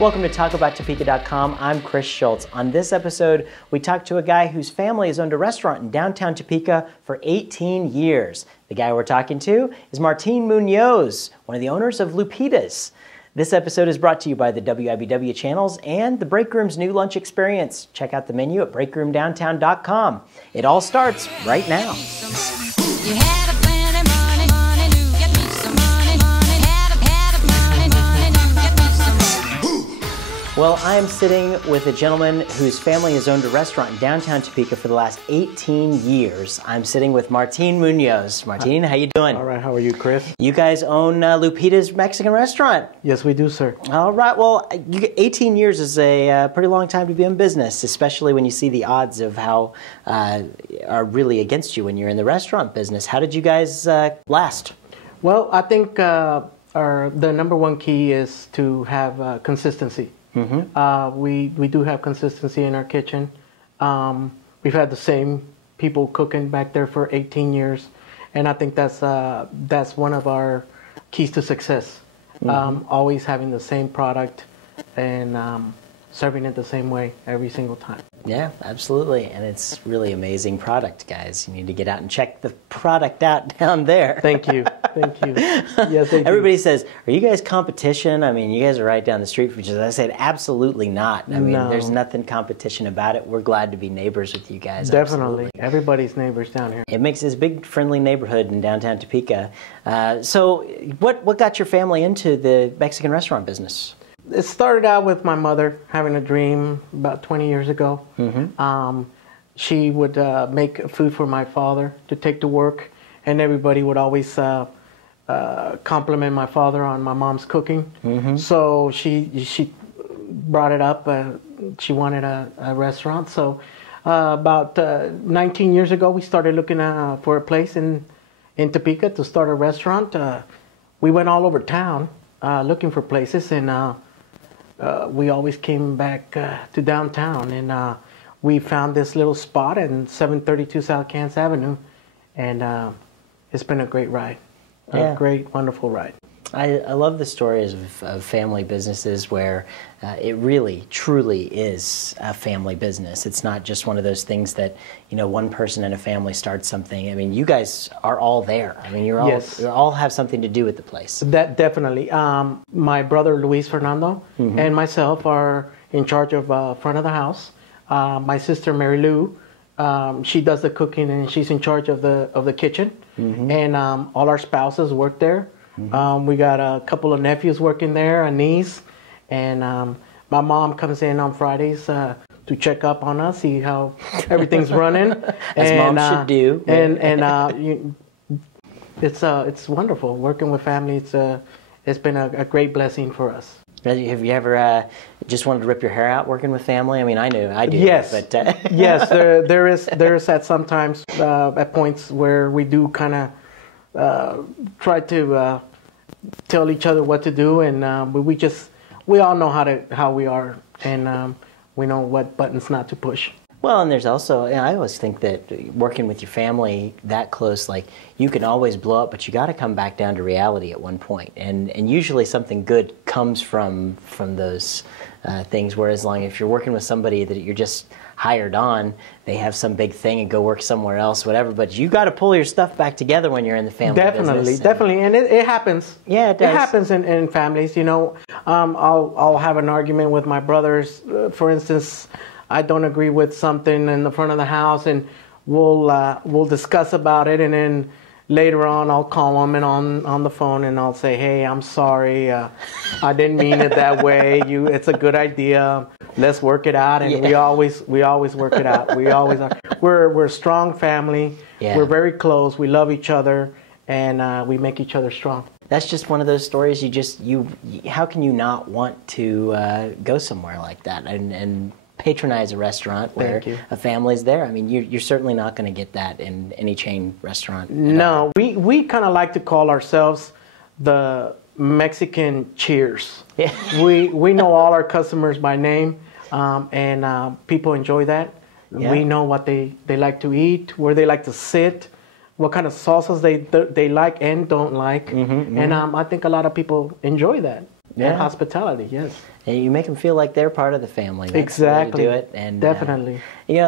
Welcome to TacoBackTopeka.com. I'm Chris Schultz. On this episode, we talk to a guy whose family has owned a restaurant in downtown Topeka for 18 years. The guy we're talking to is Martin Munoz, one of the owners of Lupitas. This episode is brought to you by the WIBW channels and the Break Room's new lunch experience. Check out the menu at breakroomdowntown.com. It all starts right now. Well, I am sitting with a gentleman whose family has owned a restaurant in downtown Topeka for the last 18 years. I'm sitting with Martin Munoz. Martin, how you doing? All right, how are you, Chris? You guys own Lupitas Mexican Restaurant. Yes, we do, sir. All right, well, 18 years is a pretty long time to be in business, especially when you see the odds of how are really against you when you're in the restaurant business. How did you guys last? Well, I think the number one key is to have consistency. Mm-hmm. We do have consistency in our kitchen. We've had the same people cooking back there for 18 years, and I think that's one of our keys to success. Mm-hmm. Always having the same product and serving it the same way every single time. Yeah, absolutely, and it's really amazing product, guys. You need to get out and check the product out down there. Thank you. Thank you. Yes, everybody says, are you guys competition? I mean, you guys are right down the street from each other. I said, absolutely not. I mean, there's nothing competition about it. We're glad to be neighbors with you guys. Definitely. Absolutely. Everybody's neighbors down here. It makes this big, friendly neighborhood in downtown Topeka. So what got your family into the Mexican restaurant business? It started out with my mother having a dream about 20 years ago. Mm-hmm. She would make food for my father to take to work, and everybody would always compliment my father on my mom's cooking. Mm-hmm. So she brought it up. She wanted a restaurant. So about 19 years ago, we started looking for a place in Topeka to start a restaurant. We went all over town looking for places, and we always came back to downtown, and we found this little spot in 732 South Kansas Avenue, and it's been a great ride. Yeah. A great, wonderful ride. I love the stories of family businesses where it really, truly is a family business. It's not just one of those things that, you know, one person in a family starts something. I mean, you guys are all there. I mean, you all have something to do with the place. That definitely. My brother Luis Fernando mm-hmm. and myself are in charge of front of the house. My sister Mary Lou, she does the cooking and she's in charge of the kitchen. Mm-hmm. And all our spouses work there. Mm-hmm. We got a couple of nephews working there, a niece, and my mom comes in on Fridays to check up on us, see how everything's running. As moms should do. And it's wonderful working with family. It's been a great blessing for us. Have you ever just wanted to rip your hair out working with family? I mean, I do. Yes, but yes, there is at sometimes at points where we do kind of try to tell each other what to do, and we all know how we are, and we know what buttons not to push. Well, and there's also, I always think that working with your family that close, like, you can always blow up, but you got to come back down to reality at one point. And usually something good comes from those things, whereas if you're working with somebody that you're just hired on, they have some big thing and go work somewhere else, whatever, but you got to pull your stuff back together when you're in the family business. Definitely, and it happens. Yeah, it does. It happens in families, you know. I'll have an argument with my brothers, for instance. I don't agree with something in the front of the house, and we'll discuss about it, and then later on I'll call them and on the phone, and I'll say, hey, I'm sorry, I didn't mean it that way. It's a good idea. Let's work it out, and we always work it out. We always are. We're a strong family. Yeah. We're very close. We love each other, and we make each other strong. That's just one of those stories. How can you not want to go somewhere like that and patronize a restaurant where a family's there? I mean, you're certainly not going to get that in any chain restaurant. No, we kind of like to call ourselves the Mexican Cheers. Yeah. We know all our customers by name, and people enjoy that. Yeah. We know what they like to eat, where they like to sit, what kind of salsas they like and don't like, and I think a lot of people enjoy that. and hospitality. Yes. And you make them feel like they're part of the family. That's Exactly. the way to do it. And, definitely.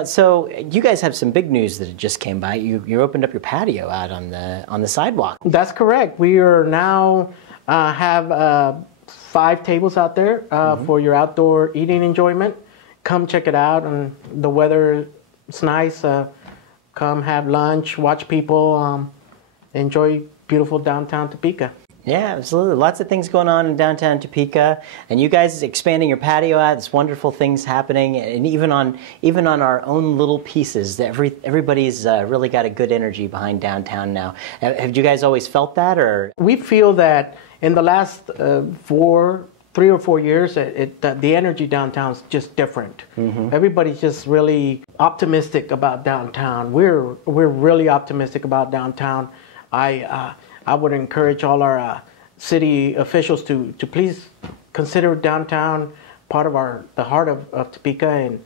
So you guys have some big news that just came by. You opened up your patio out on the sidewalk. That's correct. We are now have 5 tables out there for your outdoor eating enjoyment. Come check it out. And the weather is nice. Come have lunch, watch people, enjoy beautiful downtown Topeka. Yeah, absolutely. Lots of things going on in downtown Topeka, and you guys expanding your patio out. There's wonderful things happening, and even on our own little pieces, everybody's really got a good energy behind downtown now. Have you guys always felt that, or? We feel that in the last 3 or 4 years, the energy downtown is just different. Everybody's just really optimistic about downtown. We're really optimistic about downtown. I would encourage all our city officials to please consider downtown part of the heart of Topeka, and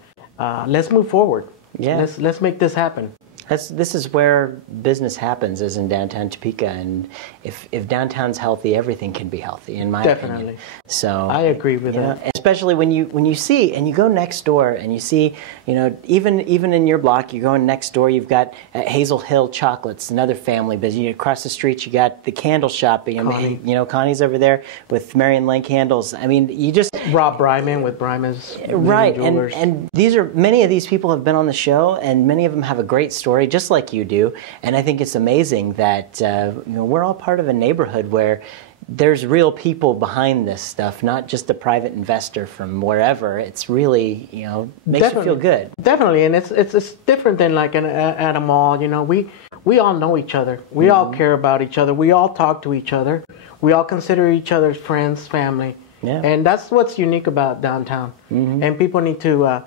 let's move forward. Yeah. Let's make this happen. This is where business happens, is in downtown Topeka, and if downtown's healthy, everything can be healthy, in my opinion. So I agree with that. Especially when you see, and you go next door and you see, even in your block, you're going next door, you've got Hazel Hill Chocolates, another family business. Across the street, you got the candle shop. Connie. Connie's over there with Marion Lane Candles. I mean, you just Rob Bryman with Bryman's right, Jewelers. and many of these people have been on the show, and many of them have a great story, just like you do. And I think it's amazing that we're all part of a neighborhood where there's real people behind this stuff, not just a private investor from wherever. It's really, makes you feel good. Definitely, and it's different than like at a mall. We all know each other. We all care about each other. We all talk to each other. We all consider each other's friends, family. Yeah. And that's what's unique about downtown. And people need to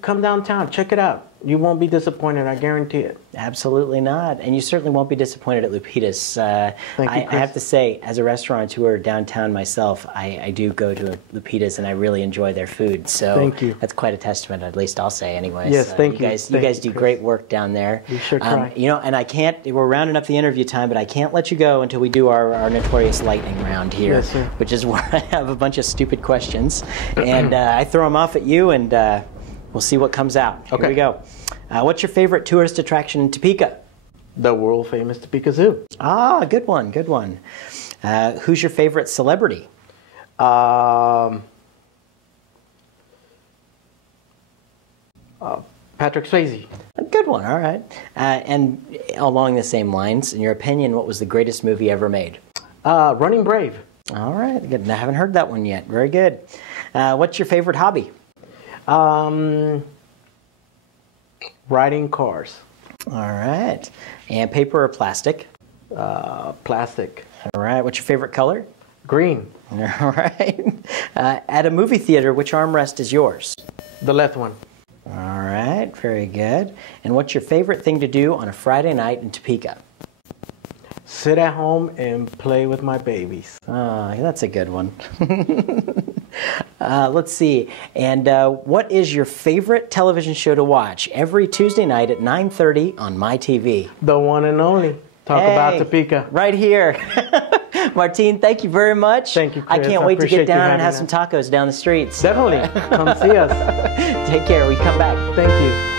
come downtown, check it out. You won't be disappointed, I guarantee it. Absolutely not. And you certainly won't be disappointed at Lupitas. Thank you, Chris. I have to say, as a restaurateur downtown myself, I do go to Lupitas and I really enjoy their food. So thank you. That's quite a testament, at least I'll say anyways. Yes, thank you. You guys do great work down there. We sure try. And I can't, we're rounding up the interview time, but I can't let you go until we do our notorious lightning round here. Yes, sir. Which is where I have a bunch of stupid questions. And I throw them off at you, and we'll see what comes out. Okay. Here we go. What's your favorite tourist attraction in Topeka? The world famous Topeka Zoo. Ah, good one, good one. Who's your favorite celebrity? Patrick Swayze. A good one, all right. And along the same lines, in your opinion, what was the greatest movie ever made? Running Brave. All right, good. I haven't heard that one yet. Very good. What's your favorite hobby? Riding cars. All right. And paper or plastic? Plastic. All right. What's your favorite color? Green. All right. At a movie theater, which armrest is yours? The left one. All right. Very good. And what's your favorite thing to do on a Friday night in Topeka? Sit at home and play with my babies. That's a good one. Let's see. And what is your favorite television show to watch every Tuesday night at 9:30 on MyTV? The one and only. Talk about Topeka. Right here. Martin, thank you very much. Thank you, Chris. I can't wait to get down and have some tacos down the streets. Definitely. Come see us. Take care. We come back. Thank you.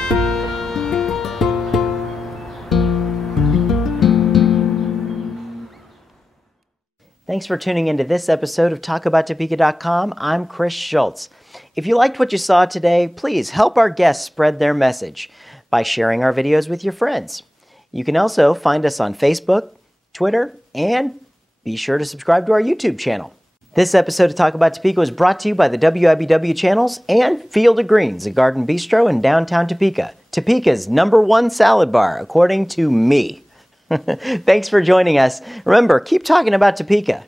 Thanks for tuning into this episode of TalkAboutTopeka.com. I'm Chris Schultz. If you liked what you saw today, please help our guests spread their message by sharing our videos with your friends. You can also find us on Facebook, Twitter, and be sure to subscribe to our YouTube channel. This episode of Talk About Topeka was brought to you by the WIBW channels and Field of Greens, a garden bistro in downtown Topeka. Topeka's #1 salad bar, according to me. Thanks for joining us. Remember, keep talking about Topeka.